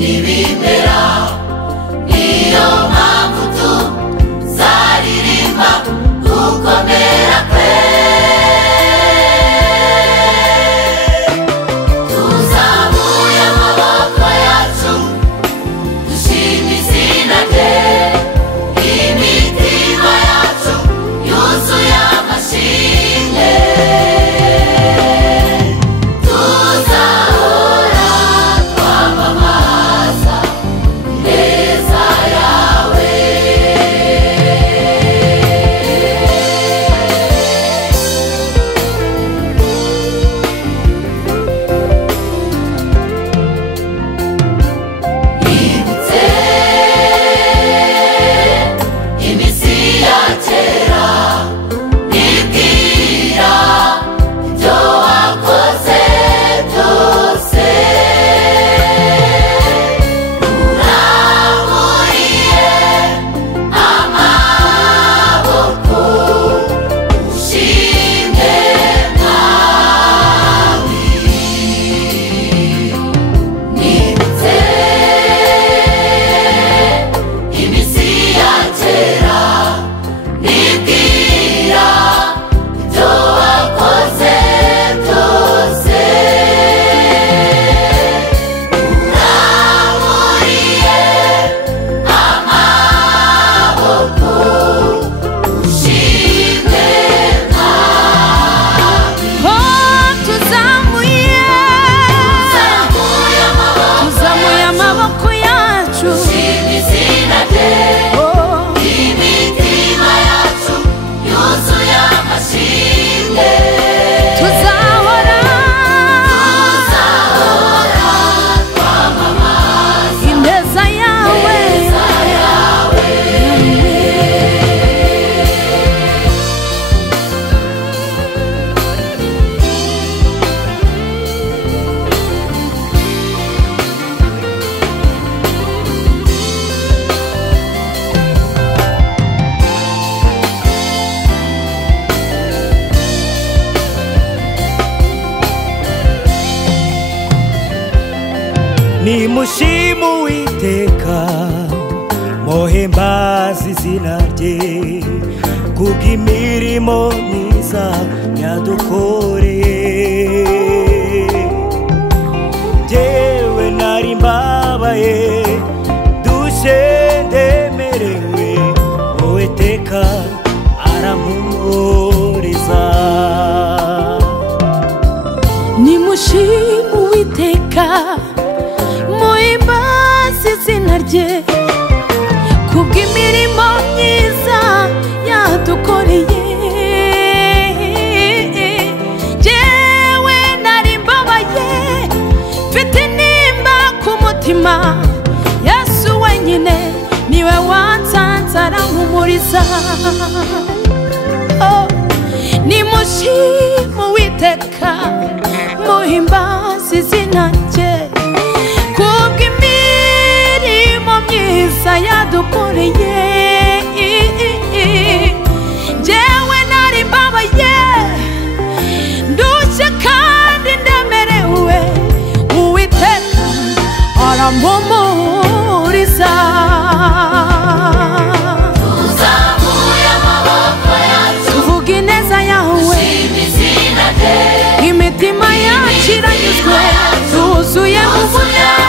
n'ibimera niyo mpamvu tuzaririmba gukomera kwe tuzamuye amaboko yacu dushima izina rye imitima yacu yuzuye amashimwe tuzahora twamamaza ineza yawe nibutse iminsi ya kera nibwira ibyo wakoze byose uramburiye amaboko ushimwe mwami nibutse iminsi ya kera nibwira ibyo wakoze byose uramburiye amaboko ushimwe mwami tuzamuye amaboko yacu ushima izina rye imitima yacu yuzuye amashimwe tuzahora twamamaza ineza yawe ineza yawe nimushime Uwiteka muhimbaze izina rye kubw'imirimo myiza yadukoreye jyewe nari mbabaye dushe ndemerewe Uwiteka arampumuriza nimushime Uwiteka muhimbaze izina rye kubw'imirimo myiza yadukoreye jyewe nari mbabaye mfite intimba ku mutima Yesu wenyine niwe wansanze arampumuriza nimushime Uwiteka muhimbaze izina rye kubw'imirimo myiza yadukoreye jyewe nari mbabaye ndushye kandi ndemerewe Uwiteka arampumuriza tuzamuye amaboko yacu tuvuga ineza yawe ushima izina rye imitima yacu iranyuzwe yuzuye mu munezero